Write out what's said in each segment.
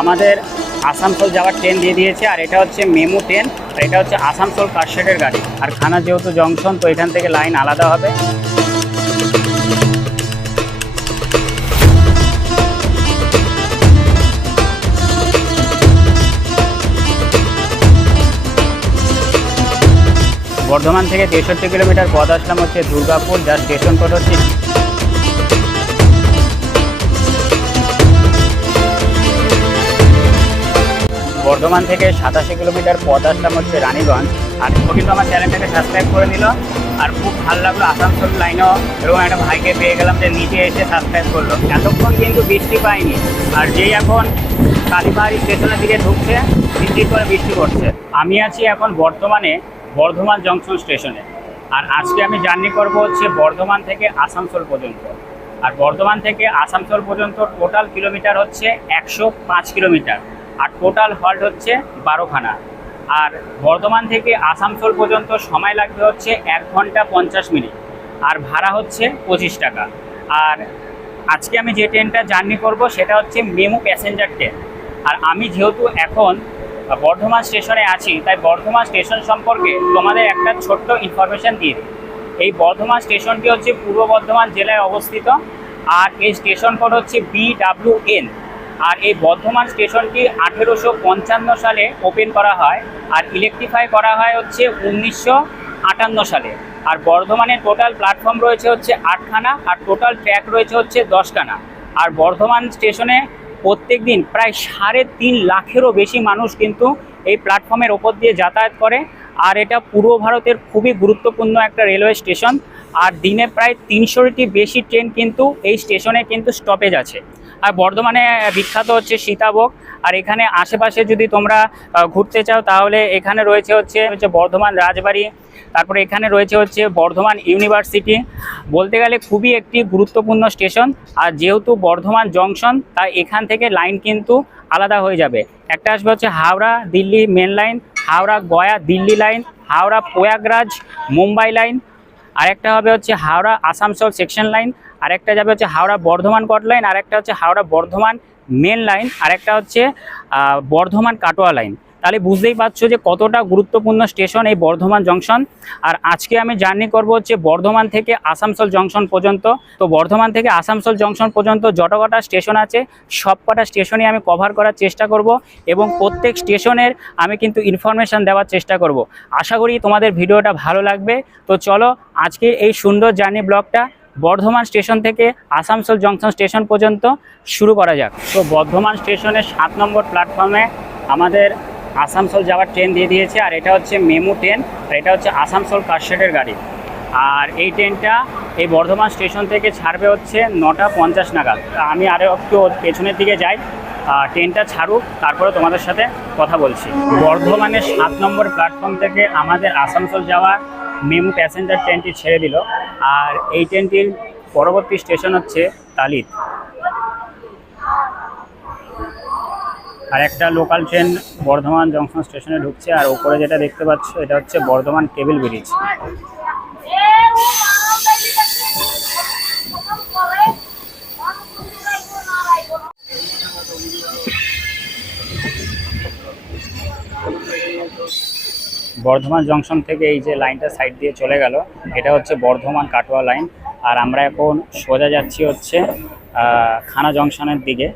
আমাদের আসানসোল যাওয়ার ট্রেন দিয়ে দিয়েছে, আর এটা হচ্ছে মেমু ট্রেন আর এটা হচ্ছে আসানসোল কারশেডের গাড়ি। আর খানা যেহেতু জংশন তো এখান থেকে লাইন আলাদা হবে। বর্ধমান থেকে তেষট্টি কিলোমিটার পথ আসলাম হচ্ছে দুর্গাপুর যার স্টেশন কোড হচ্ছে বর্ধমান থেকে সাতাশি কিলোমিটার পথ আসলাম হচ্ছে রানীগঞ্জ। আর ও কিন্তু আমার চ্যানেলটাকে সাবস্ক্রাইব করে নিল। আর খুব ভালো লাগল আসানসোল লাইনও এবং একটা ভাইকে পেয়ে গেলাম যে নিচে এসে সাবস্ক্রাইব করল। এতক্ষণ কিন্তু বৃষ্টি পাইনি আর যেই এখন কালীবাড়ি স্টেশনের দিকে ঢুকছে, বৃষ্টি করে বৃষ্টি করছে আমি আছি এখন বর্তমানে বর্ধমান জংশন স্টেশনে। আর আজকে আমি জার্নি করব হচ্ছে বর্ধমান থেকে আসানসোল পর্যন্ত। আর বর্ধমান থেকে আসানসোল পর্যন্ত টোটাল কিলোমিটার হচ্ছে একশো পাঁচ কিলোমিটার আর টোটাল হল্ট হচ্ছে বারোখানা। আর বর্ধমান থেকে আসানসোল পর্যন্ত সময় লাগবে হচ্ছে এক ঘণ্টা পঞ্চাশ মিনিট। আর ভাড়া হচ্ছে পঁচিশ টাকা। আর আজকে আমি যে ট্রেনটা জার্নি করব সেটা হচ্ছে মেমু প্যাসেঞ্জার ট্রেন আর আমি যেহেতু এখন বর্ধমান স্টেশনে আছি, তাই বর্ধমান স্টেশন সম্পর্কে তোমাদের একটা ছোট্ট ইনফরমেশন দিয়ে দিই। এই বর্ধমান স্টেশনটি হচ্ছে পূর্ব বর্ধমান জেলায় অবস্থিত। আর এই স্টেশন কোড হচ্ছে বিডাব্লিউএন আর এই বর্ধমান স্টেশনটি আঠেরোশো পঞ্চান্ন সালে ওপেন করা হয় আর ইলেকট্রিফাই করা হয় হচ্ছে উনিশশো আটান্ন সালে। আর বর্ধমানের টোটাল প্ল্যাটফর্ম রয়েছে হচ্ছে আটখানা আর টোটাল ট্র্যাক রয়েছে হচ্ছে দশখানা। আর বর্ধমান স্টেশনে প্রত্যেক দিন প্রায় সাড়ে তিন লাখেরও বেশি মানুষ কিন্তু এই প্ল্যাটফর্মের ওপর দিয়ে যাতায়াত করে। আর এটা পূর্ব ভারতের খুবই গুরুত্বপূর্ণ একটা রেলওয়ে স্টেশন। আর দিনে প্রায় তিনশোটি বেশি ট্রেন কিন্তু এই স্টেশনে কিন্তু স্টপেজ আছে। আর বর্ধমানে বিখ্যাত হচ্ছে সীতাভোগ। আর এখানে আশেপাশে যদি তোমরা ঘুরতে চাও, তাহলে এখানে রয়েছে হচ্ছে হচ্ছে বর্ধমান রাজবাড়ি। তারপরে এখানে রয়েছে হচ্ছে বর্ধমান ইউনিভার্সিটি। বলতে গেলে খুবই একটি গুরুত্বপূর্ণ স্টেশন। আর যেহেতু বর্ধমান জংশন, তাই এখান থেকে লাইন কিন্তু আলাদা হয়ে যাবে। একটা আসবে হচ্ছে Howrah Delhi main line, Howrah Gaya Delhi line, Howrah Prayagraj Mumbai line. আরেকটা হবে হচ্ছে হাওড়া আসানসোল সেকশন লাইন। আরেকটা যাবে হচ্ছে হাওড়া বর্ধমান কট লাইন আর একটা হচ্ছে হাওড়া বর্ধমান মেন লাইন আর একটা হচ্ছে বর্ধমান কাটোয়া লাইন তাহলে বুঝতেই পারছ যে কতটা গুরুত্বপূর্ণ স্টেশন এই বর্ধমান জংশন আর আজকে আমি জার্নি করব হচ্ছে বর্ধমান থেকে আসানসোল জংশন পর্যন্ত। তো বর্ধমান থেকে আসানসোল জংশন পর্যন্ত যত কটা স্টেশন আছে সব কটা স্টেশনই আমি কভার করার চেষ্টা করব এবং প্রত্যেক স্টেশনের আমি কিন্তু ইনফরমেশান দেওয়ার চেষ্টা করব। আশা করি তোমাদের ভিডিওটা ভালো লাগবে। তো চলো আজকে এই সুন্দর জার্নি ব্লগটা বর্ধমান স্টেশন থেকে আসানসোল জংশন স্টেশন পর্যন্ত শুরু করা যাক। তো বর্ধমান স্টেশনের সাত নম্বর প্ল্যাটফর্মে আমাদের আসানসোল যাওয়ার ট্রেন দিয়ে দিয়েছে, আর এটা হচ্ছে মেমু ট্রেন আর এটা হচ্ছে আসানসোল কারশেডের গাড়ি। আর এই ট্রেনটা এই বর্ধমান স্টেশন থেকে ছাড়বে হচ্ছে নটা পঞ্চাশ নাগাদ। আমি আরও একটু পেছনের দিকে যাই। ট্রেনটা ছাড়ুক, তারপরে তোমাদের সাথে কথা বলছি। বর্ধমানের সাত নম্বর প্ল্যাটফর্ম থেকে আমাদের আসানসোল যাওয়া মেমু প্যাসেঞ্জার ট্রেনটি ছেড়ে দিল। আর এই ট্রেনটির পরবর্তী স্টেশন হচ্ছে তালিত। আর একটা লোকাল ট্রেন বর্ধমান জংশন স্টেশনে ঢুকছে। আর ওপরে যেটা দেখতে পাচ্ছ, এটা হচ্ছে Bardhaman cable bridge. Bardhaman junction থেকে এই যে লাইনটা সাইড দিয়ে চলে গেল, এটা হচ্ছে বর্ধমান কাটোয়া লাইন। আর আমরা এখন সোজা যাচ্ছি হচ্ছে খানা জংশনের দিকে।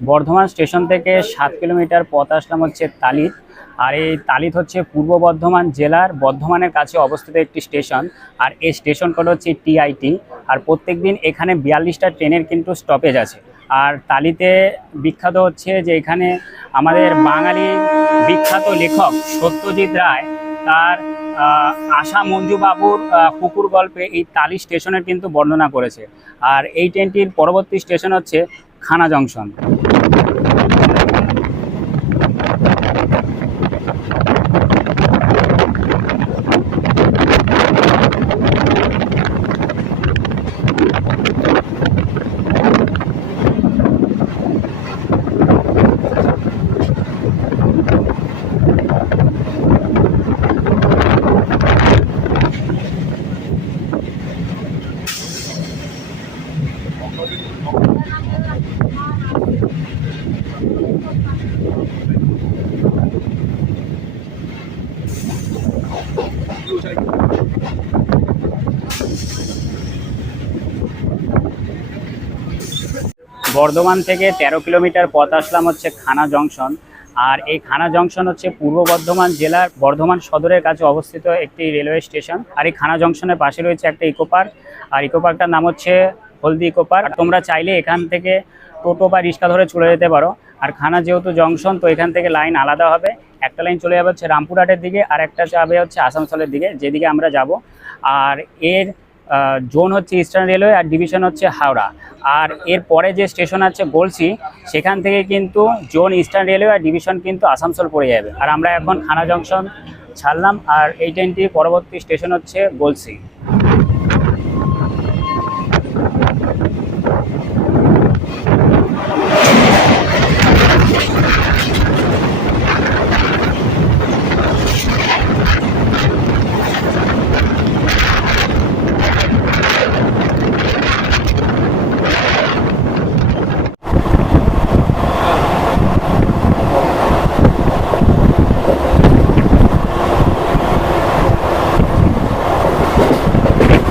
বর্ধমান স্টেশন থেকে সাত কিলোমিটার পথ আসলাম হচ্ছে তালিত। আর এই তালিত হচ্ছে পূর্ব বর্ধমান জেলার বর্ধমানের কাছে অবস্থিত একটি স্টেশন। আর এই স্টেশন কোড হচ্ছে টিআইটি আর প্রত্যেক দিন এখানে বিয়াল্লিশটা ট্রেনের কিন্তু স্টপেজ আছে। আর তালিতে বিখ্যাত হচ্ছে যে এখানে আমাদের বাঙালি বিখ্যাত লেখক সত্যজিৎ রায়, তার আশা মঞ্জু বাবুর কুকুর গল্পে এই তালি স্টেশনের কিন্তু বর্ণনা করেছে। আর এই ট্রেনটির পরবর্তী স্টেশন হচ্ছে খানা জংশন বর্ধমান থেকে তেরো কিলোমিটার পথ আসলাম হচ্ছে খানা জংশন। আর এই খানা জংশন হচ্ছে পূর্ব বর্ধমান জেলার বর্ধমান সদরের কাছে অবস্থিত একটি রেলওয়ে স্টেশন। আর এই খানা জংশনের পাশে রয়েছে একটা ইকো পার্ক। আর ইকো পার্কটার নাম হচ্ছে হলদি ইকো পার্ক। তোমরা চাইলে এখান থেকে টোটো বা রিক্সা ধরে চলে যেতে পারো। আর খানা যেহেতু জংশন, তো এখান থেকে লাইন আলাদা হবে। একটা লাইন চলে যাবে হচ্ছে রামপুরহাটের দিকে, আর একটা যাবে হচ্ছে আসানসোলের দিকে, যেদিকে আমরা যাব। আর এর জোন হচ্ছে ইস্টার্ন রেলওয়ে আর ডিভিশন হচ্ছে হাওড়া। আর এর পরে যে স্টেশন আছে গলসি সেখান থেকে কিন্তু জোন ইস্টার্ন রেলওয়ে আর ডিভিশন কিন্তু আসানসোল পড়ে যাবে। আর আমরা এখন খানা জংশন ছাড়লাম, আর এই ট্রেনটির পরবর্তী স্টেশন হচ্ছে গলসি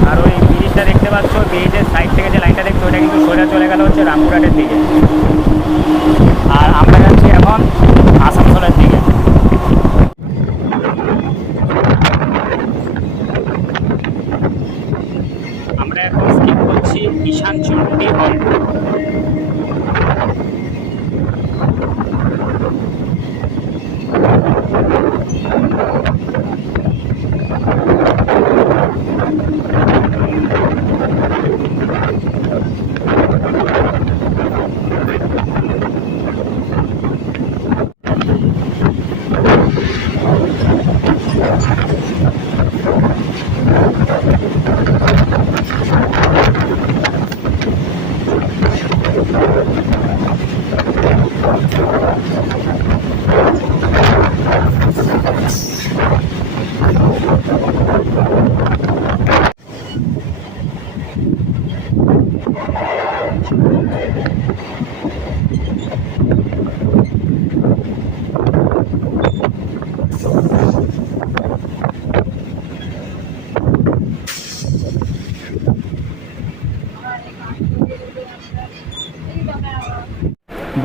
আর ওই ব্রিজটা দেখতে পাচ্ছ ব্রিজের সাইড থেকে যে লাইনটা দেখছি, ওটা কিন্তু সোজা চলে গেল হচ্ছে রামপুরহাটের দিকে। আর আমরা যাচ্ছি এখন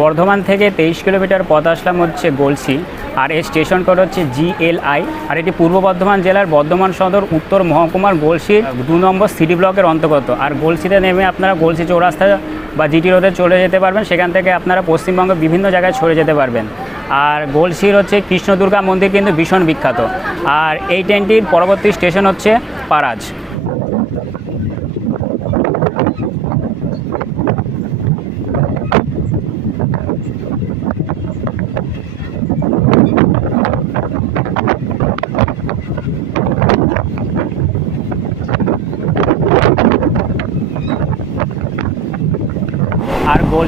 বর্ধমান থেকে তেইশ কিলোমিটার পথ আসলাম হচ্ছে গলসি আর এর স্টেশন কোড হচ্ছে জিএলআই। আর এটি পূর্ব বর্ধমান জেলার বর্ধমান সদর, উত্তর মহকুমার গলসির দু নম্বর সিটি ব্লকের অন্তর্গত। আর গলসিতে নেমে আপনারা গলসি চৌরাস্তা বা জিটি রোডে চলে যেতে পারবেন। সেখান থেকে আপনারা পশ্চিমবঙ্গের বিভিন্ন জায়গায় ছড়ে যেতে পারবেন। আর গলসির হচ্ছে কৃষ্ণ দুর্গা মন্দির কিন্তু ভীষণ বিখ্যাত। আর এই ট্রেনটির পরবর্তী স্টেশন হচ্ছে পারাজ।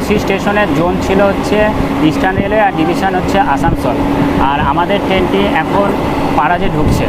গলসি স্টেশনের জোন ছিল হচ্ছে ইস্টার্ন রেলওয়ে আর ডিভিশন হচ্ছে আসানসোল। আর আমাদের ট্রেনটি এখন পারাজে ঢুকছে।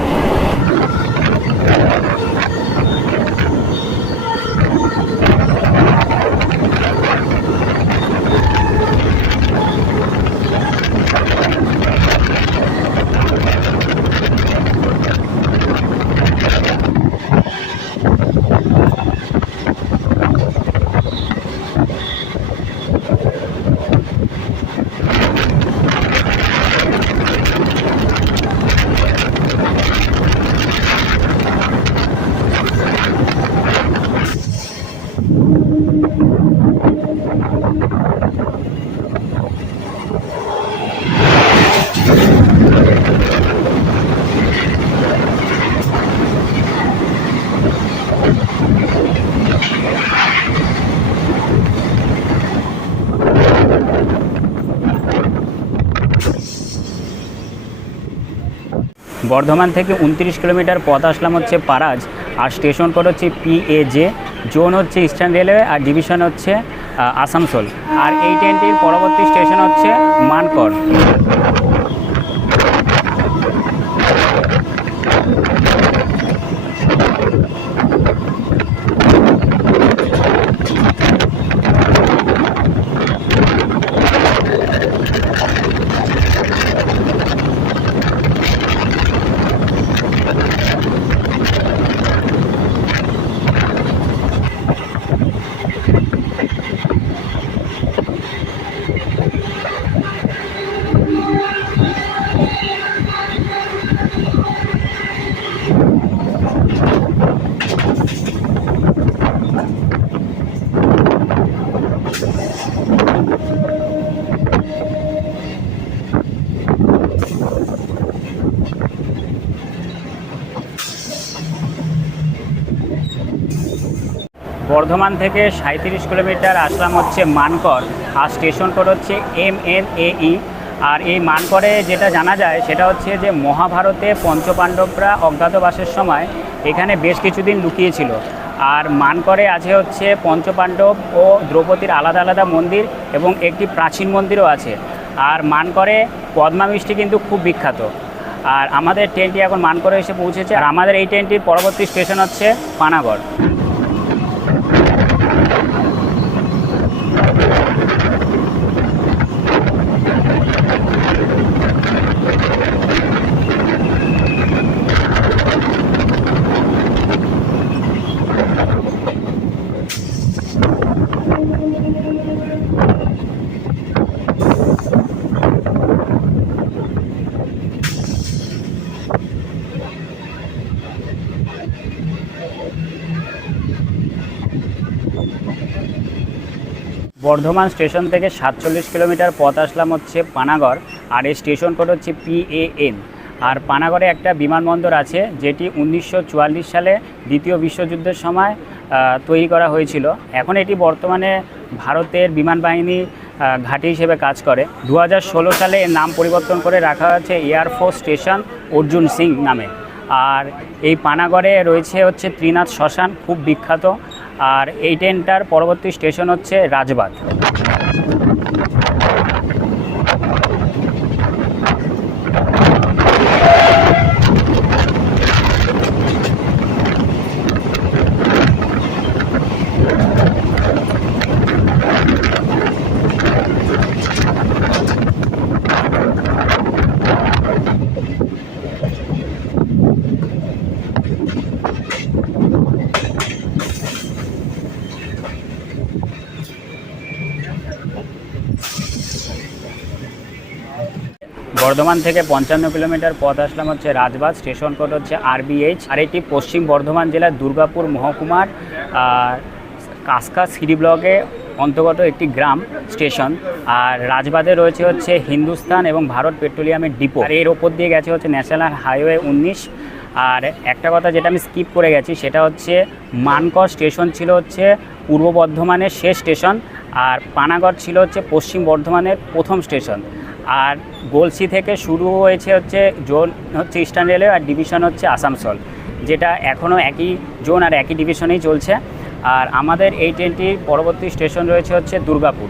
বর্ধমান থেকে উনত্রিশ কিলোমিটার পথ আসলাম হচ্ছে পারাজ, আর স্টেশন কোড হচ্ছে পিএজে জোন হচ্ছে ইস্টার্ন রেলওয়ে আর ডিভিশন হচ্ছে আসানসোল। আর এই ট্রেনটির পরবর্তী স্টেশন হচ্ছে মানকর। বর্ধমান থেকে সাঁত্রিশ কিলোমিটার আসলাম হচ্ছে মানকর আর স্টেশন কোড হচ্ছে এম এন এই আর এই মানকরে যেটা জানা যায়, সেটা হচ্ছে যে মহাভারতে পঞ্চপাণ্ডবরা অজ্ঞাতবাসের সময় এখানে বেশ কিছুদিন লুকিয়েছিল। আর মানকরে আছে হচ্ছে পঞ্চপাণ্ডব ও দ্রৌপদীর আলাদা আলাদা মন্দির এবং একটি প্রাচীন মন্দিরও আছে। আর মানকরে পদ্মা মিষ্টি কিন্তু খুব বিখ্যাত। আর আমাদের ট্রেনটি এখন মানকরে এসে পৌঁছেছে। আর আমাদের এই ট্রেনটির পরবর্তী স্টেশন হচ্ছে পানাগড়। বর্ধমান স্টেশন থেকে সাতচল্লিশ কিলোমিটার পথ আসলাম হচ্ছে পানাগড়, আর এই স্টেশন কোড হচ্ছে পিএএন আর পানাগড়ে একটা বিমানবন্দর আছে, যেটি উনিশশো চুয়াল্লিশ সালে দ্বিতীয় বিশ্বযুদ্ধের সময় তৈরি করা হয়েছিল। এখন এটি বর্তমানে ভারতের বিমান বাহিনী ঘাঁটি হিসেবে কাজ করে। দু হাজার ষোলো সালে এর নাম পরিবর্তন করে রাখা হয়েছে এয়ারফোর্স স্টেশন অর্জুন সিং নামে। আর এই পানাগড়ে রয়েছে হচ্ছে ত্রিনাথ শ্মশান, খুব বিখ্যাত। আর এই ট্রেনটার পরবর্তী স্টেশন হচ্ছে রাজবাদ বর্ধমান থেকে পঞ্চান্ন কিলোমিটার পথ আসলাম হচ্ছে রাজবাদ স্টেশন কোড হচ্ছে আরবিএইচ আর এটি পশ্চিম বর্ধমান জেলার দুর্গাপুর মহকুমার কাসকা সিডি ব্লকে অন্তর্গত একটি গ্রাম, স্টেশন। আর রাজবাদে রয়েছে হচ্ছে হিন্দুস্তান এবং ভারত পেট্রোলিয়ামের ডিপো। আর এর ওপর দিয়ে গেছে হচ্ছে ন্যাশনাল হাইওয়ে উনিশ। আর একটা কথা যেটা আমি স্কিপ করে গেছি, সেটা হচ্ছে মানকর স্টেশন ছিল হচ্ছে পূর্ব বর্ধমানের শেষ স্টেশন, আর পানাগড় ছিল হচ্ছে পশ্চিম বর্ধমানের প্রথম স্টেশন। আর গোলসি থেকে শুরু হয়েছে হচ্ছে জোন হচ্ছে ইস্টার্ন রেলওয়ে আর ডিভিশন হচ্ছে আসানসোল, যেটা এখনও একই জোন আর একই ডিভিশনেই চলছে। আর আমাদের এই ট্রেনটির পরবর্তী স্টেশন রয়েছে হচ্ছে দুর্গাপুর।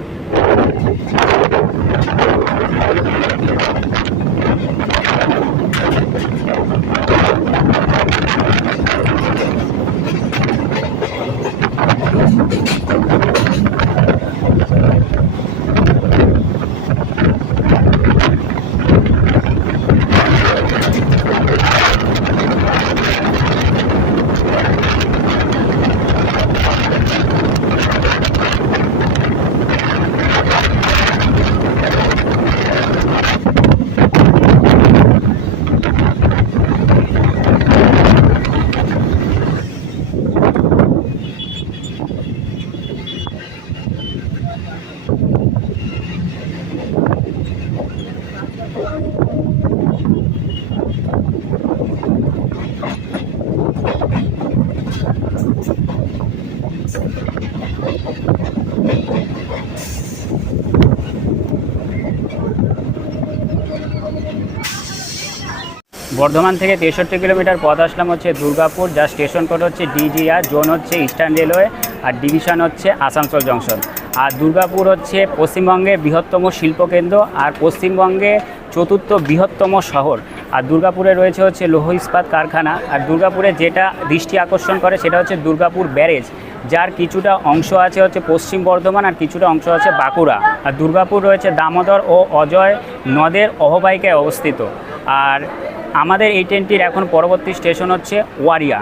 বর্ধমান থেকে তেষট্টি কিলোমিটার পথ আসলাম হচ্ছে দুর্গাপুর, যা স্টেশন কোড হচ্ছে ডিজিআর, জোন হচ্ছে ইস্টার্ন রেলওয়ে আর ডিভিশন হচ্ছে আসানসোল জংশন। আর দুর্গাপুর হচ্ছে পশ্চিমবঙ্গের বৃহত্তম শিল্পকেন্দ্র আর পশ্চিমবঙ্গে চতুর্থ বৃহত্তম শহর। আর দুর্গাপুরে রয়েছে হচ্ছে লৌহ ইস্পাত কারখানা। আর দুর্গাপুরে যেটা দৃষ্টি আকর্ষণ করে সেটা হচ্ছে দুর্গাপুর ব্যারেজ, যার কিছুটা অংশ আছে হচ্ছে পশ্চিম বর্ধমান আর কিছুটা অংশ আছে বাঁকুড়া। আর দুর্গাপুর রয়েছে দামোদর ও অজয় নদের অববাহিকায় অবস্থিত। আর আমাদের এই ট্রেনটির এখন পরবর্তী স্টেশন হচ্ছে ওয়ারিয়া।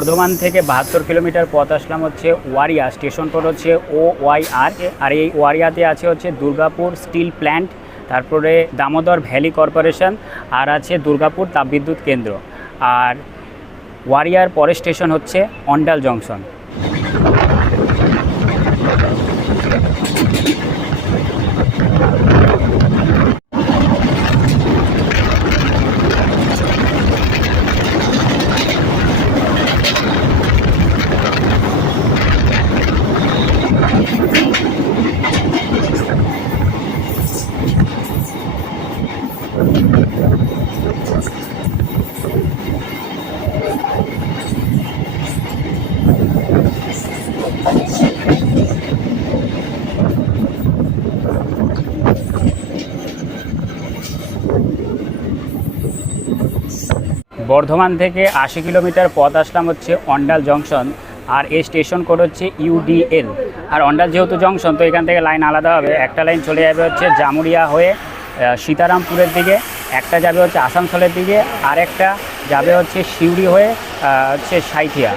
বর্ধমান থেকে বাহাত্তর কিলোমিটার পথ আসলাম হচ্ছে ওয়ারিয়া। স্টেশন পর হচ্ছে ও ওয়াই আর আর এই ওয়ারিয়াতে আছে হচ্ছে দুর্গাপুর স্টিল প্ল্যান্ট, তারপরে দামোদর ভ্যালি কর্পোরেশন আর আছে দুর্গাপুর তাপবিদ্যুৎ কেন্দ্র। আর ওয়ারিয়ার পরের স্টেশন হচ্ছে অন্ডাল জংশন। বর্ধমান থেকে আশি কিলোমিটার পথ আসলাম হচ্ছে অন্ডাল জংশন, আর এই স্টেশন কোড হচ্ছে ইউডিএল আর অন্ডাল যেহেতু জংশন, তো এখান থেকে লাইন আলাদা হবে। একটা লাইন চলে যাবে হচ্ছে জামুরিয়া হয়ে সীতারামপুরের দিকে, একটা যাবে হচ্ছে আসানসোলের দিকে, আর একটা যাবে হচ্ছে সিউড়ি হয়ে হচ্ছে সাইথিয়া।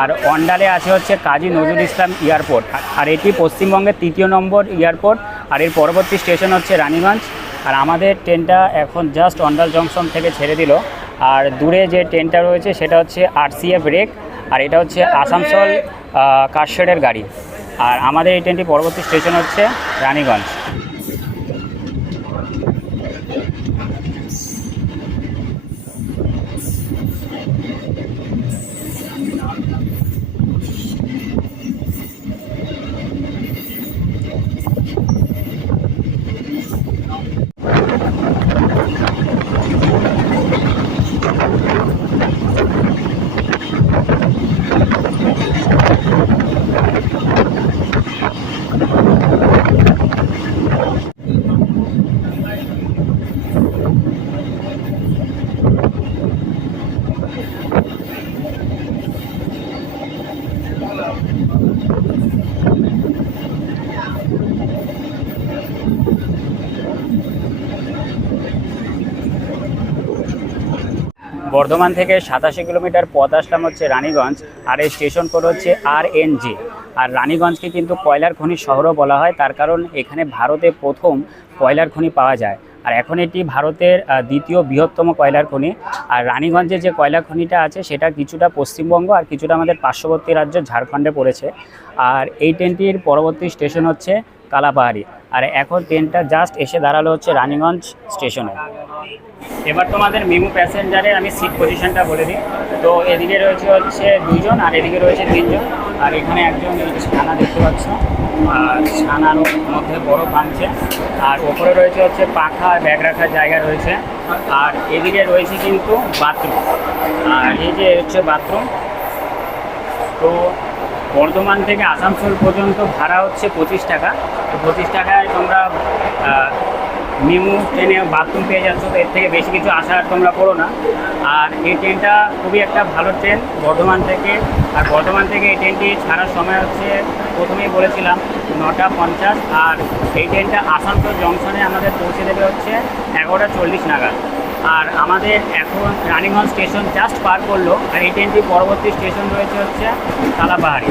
আর অন্ডালে আছে হচ্ছে কাজী নজরুল ইসলাম এয়ারপোর্ট। আর এটি পশ্চিমবঙ্গের তৃতীয় নম্বর এয়ারপোর্ট। আর এর পরবর্তী স্টেশন হচ্ছে রানীগঞ্জ। আর আমাদের ট্রেনটা এখন জাস্ট অন্ডাল জংশন থেকে ছেড়ে দিল। আর দূরে যে ট্রেনটা রয়েছে সেটা হচ্ছে আরসিএফ রেক, আর এটা হচ্ছে আসানসোল কাশের গাড়ি। আর আমাদের এই ট্রেনটি পরবর্তী স্টেশন হচ্ছে রানীগঞ্জ। বর্ধমান থেকে সাতাশি কিলোমিটার পথ আসলাম হচ্ছে রানীগঞ্জ, আর এই স্টেশন কোড হচ্ছে আর এন জি আর রানীগঞ্জকে কিন্তু কয়লার খনি শহরও বলা হয়, তার কারণ এখানে ভারতে প্রথম কয়লার খনি পাওয়া যায়। আর এখন এটি ভারতের দ্বিতীয় বৃহত্তম কয়লার খনি। আর রানীগঞ্জে যে কয়লা খনিটা আছে, সেটা কিছুটা পশ্চিমবঙ্গ আর কিছুটা আমাদের পার্শ্ববর্তী রাজ্য ঝাড়খণ্ডে পড়েছে। আর এই ট্রেনটির পরবর্তী স্টেশন হচ্ছে কালাপাহাড়ি। আর এখন ট্রেনটা জাস্ট এসে দাঁড়াল হচ্ছে রানীগঞ্জ স্টেশনে। এবার তোমাদের মেমু প্যাসেঞ্জারের আমি সিট পজিশনটা বলে দিই। তো এদিকে রয়েছে হচ্ছে দুইজন আর এদিকে রয়েছে তিনজন। আর এখানে একজন ছানা দেখতে পাচ্ছ। আর ছানার মধ্যে বড় পাঞ্চে আর ওপরে রয়েছে হচ্ছে পাখা, ব্যাগ রাখার জায়গা রয়েছে। আর এদিকে রয়েছে কিন্তু বাথরুম। আর এই যে হচ্ছে বাথরুম। তো বর্ধমান থেকে আসানসোল পর্যন্ত ভাড়া হচ্ছে পঁচিশ টাকা। তো পঁচিশ টাকায় তোমরা মেমু ট্রেনে বাথরুম পেয়ে যাচ্ছ, তো এর থেকে বেশি কিছু আশা তোমরা করো না। আর এই ট্রেনটা খুবই একটা ভালো ট্রেন বর্ধমান থেকে। আর বর্ধমান থেকে এই ট্রেনটি ছাড়ার সময় হচ্ছে, প্রথমেই বলেছিলাম, নটা পঞ্চাশ। আর এই ট্রেনটা আসানসোল জংশনে আমাদের পৌঁছে দেবে হচ্ছে এগারোটা চল্লিশ নাগাদ। আর আমাদের এখন রানীগঞ্জ স্টেশন জাস্ট পার করল, আর এই ট্রেনটির পরবর্তী স্টেশন রয়েছে হচ্ছে কালাপাহাড়ি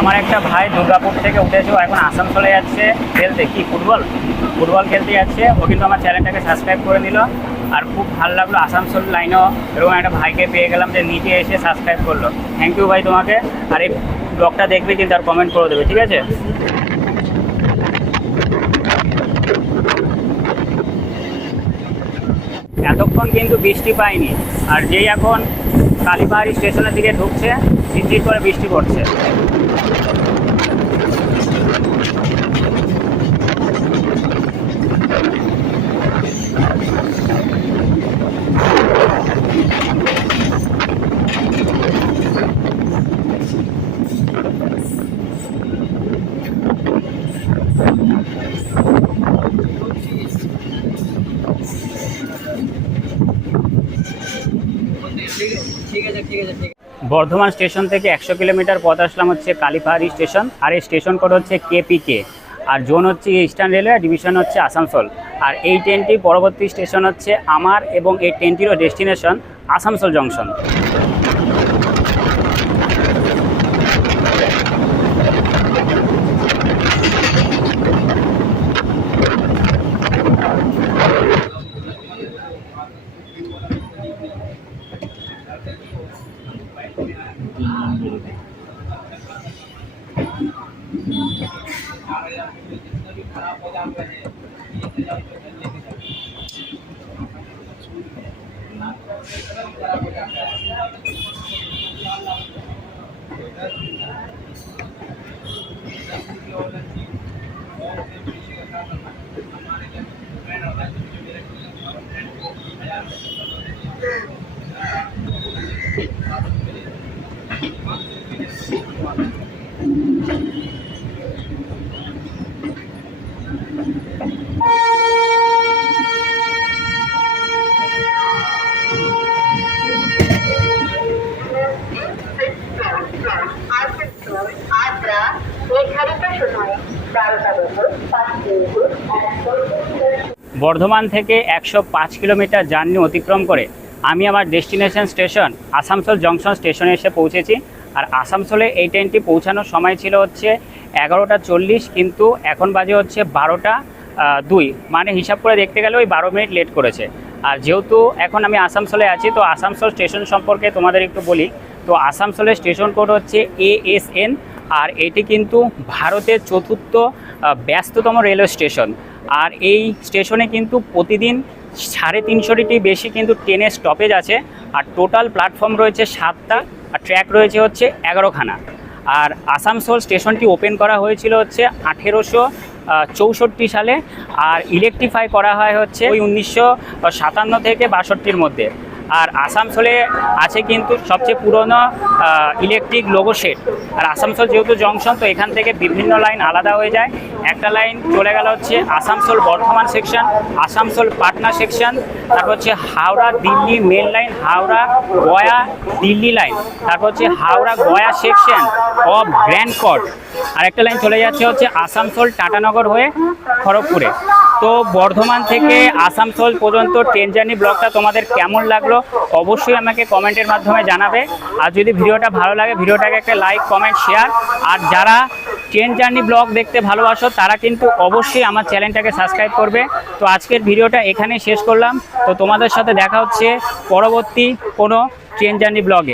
আমার একটা ভাই দুর্গাপুর থেকে উঠেছে এখন আসানসোলে যাচ্ছে খেলতে। কি, ফুটবল? ফুটবল খেলতে যাচ্ছে। ও কিন্তু আমার চ্যানেলটাকে সাবস্ক্রাইব করে নিল। আর খুব ভালো লাগল আসানসোল লাইনও এরকম একটা ভাইকে পেয়ে গেলাম যে নিচে এসে সাবস্ক্রাইব করল। থ্যাংক ইউ ভাই তোমাকে। আর এই ব্লগটা দেখবে কিন্তু আর কমেন্ট করে দেবে, ঠিক আছে? এতক্ষণ কিন্তু বৃষ্টি পাইনি। আর যেই এখন কালীপাহাড়ি স্টেশনের দিকে ঢুকছে ঝিরঝির করে বৃষ্টি পড়ছে। বর্ধমান স্টেশন থেকে একশো কিলোমিটার পথ আসলাম হচ্ছে কালীপাহাড়ি স্টেশন। আর এই স্টেশন কোড হচ্ছে কেপিকে। আর জোন হচ্ছে ইস্টার্ন রেলওয়ে ডিভিশন হচ্ছে আসানসোল। আর এই ট্রেনটি পরবর্তী স্টেশন হচ্ছে আমার এবং এই ট্রেনটিরও ডেস্টিনেশন আসানসোল জংশন जितना भी खराब हो जाता है বর্ধমান থেকে একশো পাঁচ কিলোমিটার জার্নি অতিক্রম করে আমি আমার ডেস্টিনেশন স্টেশন, আসানসোল জংশন স্টেশনে এসে পৌঁছেছি। আর আসানসোলে এই ট্রেনটি পৌঁছানোর সময় ছিল হচ্ছে এগারোটা চল্লিশ কিন্তু এখন বাজে হচ্ছে বারোটা দুই। মানে হিসাব করে দেখতে গেলে ওই বারো মিনিট লেট করেছে। আর যেহেতু এখন আমি আসানসোলে আছি, তো আসানসোল স্টেশন সম্পর্কে তোমাদের একটু বলি। তো আসানসোলের স্টেশন কোড হচ্ছে এএসএন আর এটি কিন্তু ভারতের চতুর্থ ব্যস্ততম রেলওয়ে স্টেশন। আর এই স্টেশনে কিন্তু প্রতিদিন সাড়ে তিনশোটি বেশি কিন্তু ট্রেনের স্টপেজ আছে। আর টোটাল প্ল্যাটফর্ম রয়েছে সাতটা, আর ট্র্যাক রয়েছে হচ্ছে এগারোখানা। আর আসানসোল স্টেশনটি ওপেন করা হয়েছিল হচ্ছে আঠেরোশো চৌষট্টি সালে। আর ইলেকট্রিফাই করা হয় হচ্ছে ওই উনিশশো সাতান্ন থেকে বাষট্টির মধ্যে। আর আসানসোলে আছে কিন্তু সবচেয়ে পুরনো ইলেকট্রিক লোগো শেড আর আসানসোল যেহেতু জংশন তো এখান থেকে বিভিন্ন লাইন আলাদা হয়ে যায়। একটা লাইন চলে গেল হচ্ছে আসানসোল বর্ধমান সেকশন আসানসোল পাটনা সেকশন তারপর হচ্ছে Howrah Delhi main line Howrah Gaya Delhi line তারপর হচ্ছে Howrah Gaya section of grand chord আর একটা লাইন চলে যাচ্ছে হচ্ছে আসানসোল টাটানগর হয়ে খড়গপুরে। তো বর্ধমান থেকে আসানসোল পর্যন্ত ট্রেন জার্নি ব্লগটা তোমাদের কেমন লাগল অবশ্যই আমাকে কমেন্টের মাধ্যমে জানাবে। আর যদি ভিডিওটা ভালো লাগে, ভিডিওটাকে একটা লাইক কমেন্ট শেয়ার আর যারা ট্রেন জার্নি ব্লগ দেখতে ভালোবাসো, তারা কিন্তু অবশ্যই আমার চ্যানেলটাকে সাবস্ক্রাইব করবে। তো আজকের ভিডিওটা এখানেই শেষ করলাম। তো তোমাদের সাথে দেখা হচ্ছে পরবর্তী কোনো ট্রেন জার্নি ব্লগে।